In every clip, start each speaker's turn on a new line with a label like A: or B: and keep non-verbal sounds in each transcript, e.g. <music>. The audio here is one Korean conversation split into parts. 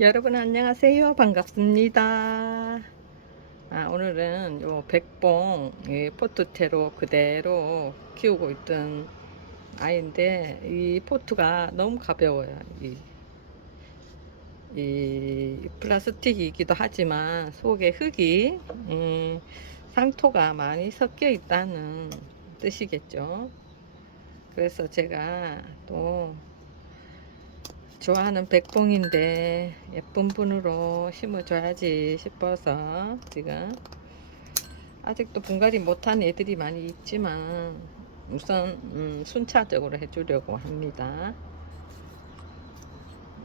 A: 여러분 안녕하세요. 반갑습니다. 아, 오늘은 요 백봉 이 포트테로 그대로 키우고 있던 아이인데 이 포트가 너무 가벼워요. 이, 이 플라스틱이기도 하지만 속에 흙이 음, 상토가 많이 섞여 있다는 뜻이겠죠. 그래서 제가 또 좋아하는 백봉인데 예쁜 분으로 심어줘야지 싶어서 지금 아직도 분갈이 못한 애들이 많이 있지만 우선 음, 순차적으로 해주려고 합니다.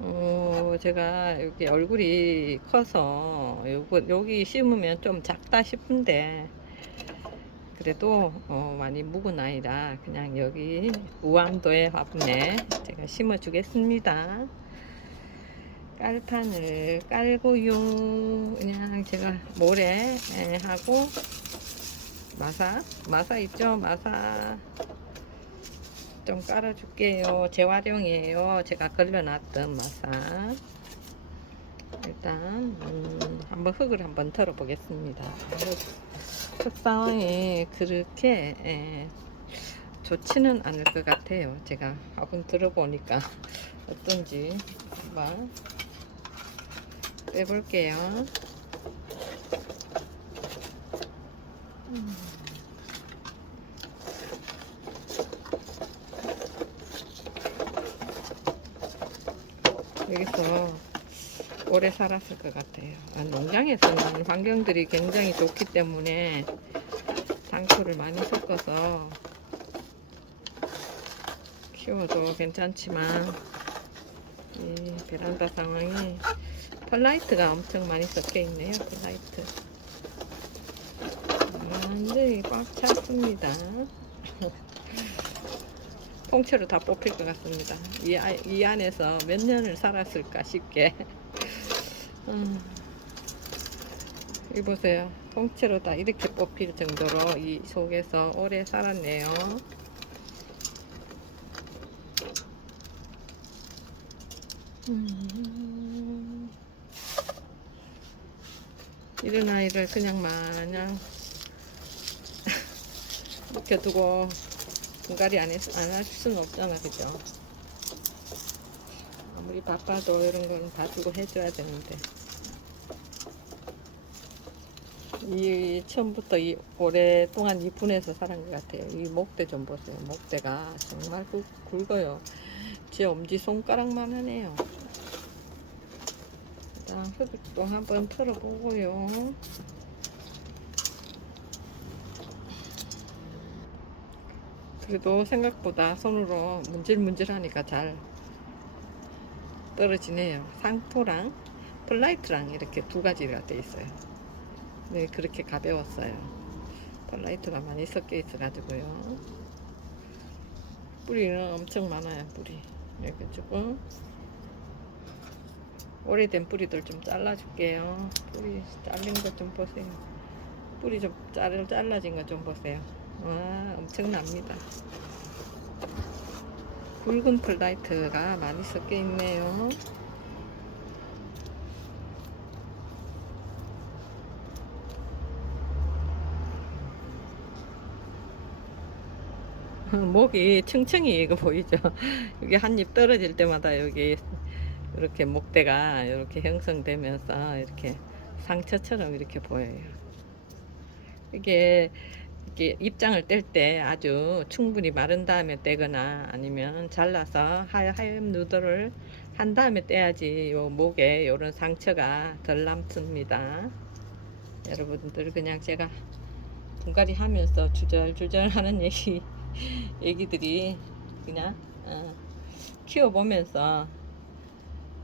A: 어, 제가 여기 얼굴이 커서 요거, 여기 심으면 좀 작다 싶은데 그래도 어, 많이 묵은 아이라 그냥 여기 우암도의 화분에 제가 심어 주겠습니다. 깔판을 깔고요. 그냥 제가 모래 에, 하고 마사 마사 있죠? 마사 좀 깔아 줄게요. 재활용이에요. 제가 걸러놨던 마사. 일단 음, 한번 흙을 한번 털어 보겠습니다 흙상황이 그렇게 에, 좋지는 않을 것 같아요. 제가 화분 들어보니까 어떤지 한번 빼볼게요. 음. 여기서 오래 살았을 것 같아요. 아, 농장에서는 환경들이 굉장히 좋기 때문에 당초를 많이 섞어서 키워도 괜찮지만 이 베란다 상황이 펄라이트가 엄청 많이 섞여 있네요. 펄라이트 완전히 꽉 찼습니다. <laughs> 통째로 다 뽑힐 것 같습니다. 이, 아- 이 안에서 몇 년을 살았을까 싶게. <laughs> 음, 이 보세요. 통째로 다 이렇게 뽑힐 정도로 이 속에서 오래 살았네요. 음, 이런 아이를 그냥 마냥 <laughs> 묵혀두고 분갈이 안, 했, 안 할 수는 없잖아, 그죠? 아무리 바빠도 이런 건 봐주고 해줘야 되는데. 이 처음부터 이 오랫동안 이 분에서 살은 것 같아요. 이 목대 좀 보세요. 목대가 정말 굵, 굵어요. 제 엄지 손가락만 하네요. 흙도 한번 털어보고요. 그래도 생각보다 손으로 문질문질하니까 잘 떨어지네요. 상토랑 플라이트랑 이렇게 두 가지가 돼 있어요. 네, 그렇게 가벼웠어요. 플라이트가 많이 섞여 있어가지고요. 뿌리는 엄청 많아요, 뿌리. 이렇게 조금 오래된 뿌리들 좀 잘라줄게요. 뿌리 잘린 것 좀 보세요. 뿌리 좀 잘, 잘라진 거좀 보세요. 와, 엄청납니다. 굵은 플라이트가 많이 섞여 있네요. <laughs> 목이 층층이 이거 보이죠? <laughs> 여기 한 입 떨어질 때마다 여기 이렇게 목대가 이렇게 형성되면서 이렇게 상처처럼 이렇게 보여요. 이게 이렇게 입장을 뗄 때 아주 충분히 마른 다음에 떼거나 아니면 잘라서 하얀, 누더를 한 다음에 떼야지 요 목에 요런 상처가 덜 남습니다. 여러분들 그냥 제가 분갈이 하면서 주절주절 하는 <laughs> 얘기 얘기들이 그냥 어, 키워보면서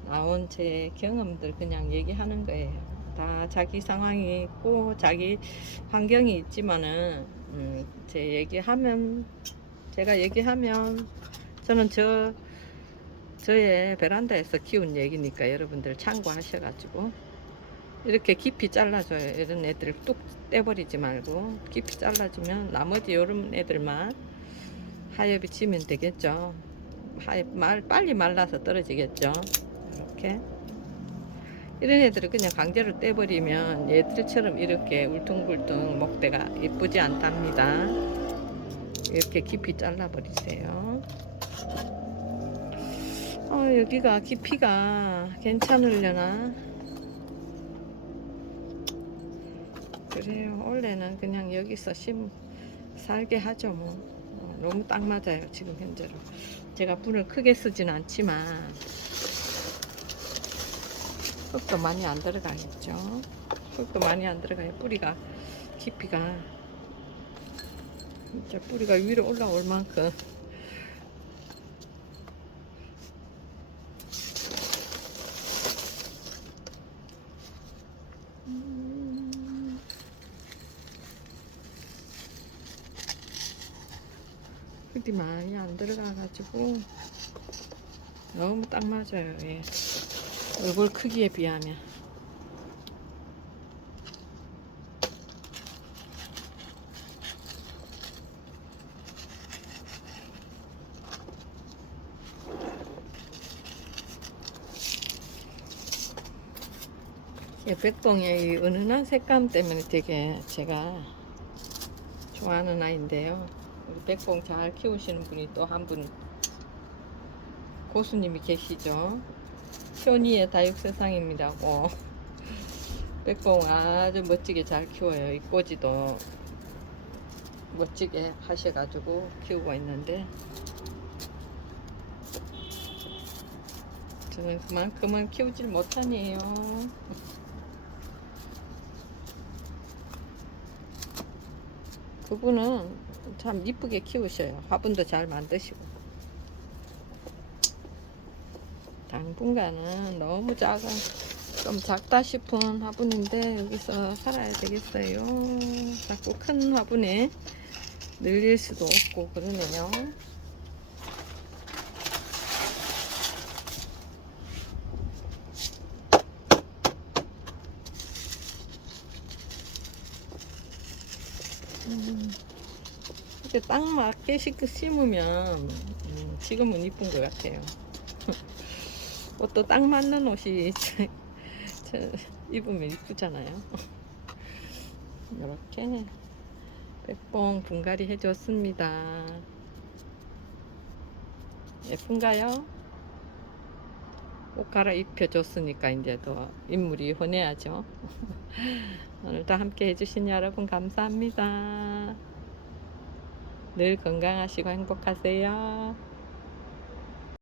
A: 나온 제 경험들 그냥 얘기하는 거예요. 다 자기 상황이 있고 자기 환경이 있지만은 음, 제 얘기하면 제가 얘기하면 저는 저 저의 베란다에서 키운 얘기니까 여러분들 참고하셔가지고 이렇게 깊이 잘라줘요. 이런 애들 뚝 떼버리지 말고 깊이 잘라주면 나머지 이런 애들만 하엽이 치면 되겠죠. 하엽 말 빨리 말라서 떨어지겠죠. 이렇게 이런 애들을 그냥 강제로 떼버리면 얘들처럼 이렇게 울퉁불퉁 목대가 예쁘지 않답니다. 이렇게 깊이 잘라버리세요. 어, 여기가 깊이가 괜찮으려나? 그래요. 원래는 그냥 여기서 심 살게 하죠 뭐. 어, 너무 딱 맞아요 지금 현재로. 제가 분을 크게 쓰진 않지만 흙도 많이 안 들어가겠죠. 흙도 많이 안 들어가요. 뿌리가 깊이가 진짜 뿌리가 위로 올라올 만큼 음. 흙이 많이 안 들어가가지고 너무 딱 맞아요. 예. 얼굴 크기에 비하면 이 백봉의 이 은은한 색감 때문에 되게 제가 좋아하는 아이인데요. 우리 백봉 잘 키우시는 분이 또 한 분 고수님이 계시죠. 현이의 다육세상입니다. 고 백봉 아주 멋지게 잘 키워요. 이 꼬지도 멋지게 하셔가지고 키우고 있는데 저는 그만큼은 키우질 못하네요. 그분은 참 이쁘게 키우셔요. 화분도 잘 만드시고. 당분간은 너무 작은, 좀 작다 싶은 화분인데 여기서 살아야 되겠어요. 자꾸 큰 화분에 늘릴 수도 없고 그러네요. 음, 이렇게 딱 맞게 시- 심으면 음, 지금은 이쁜 것 같아요. <laughs> 옷도 딱 맞는 옷이 입으면 이쁘잖아요. 이렇게 백봉 분갈이 해줬습니다. 예쁜가요? 옷 갈아입혀줬으니까 이제 더 인물이 훤해야죠. <laughs> 오늘도 함께 해주신 여러분 감사합니다. 늘 건강하시고 행복하세요.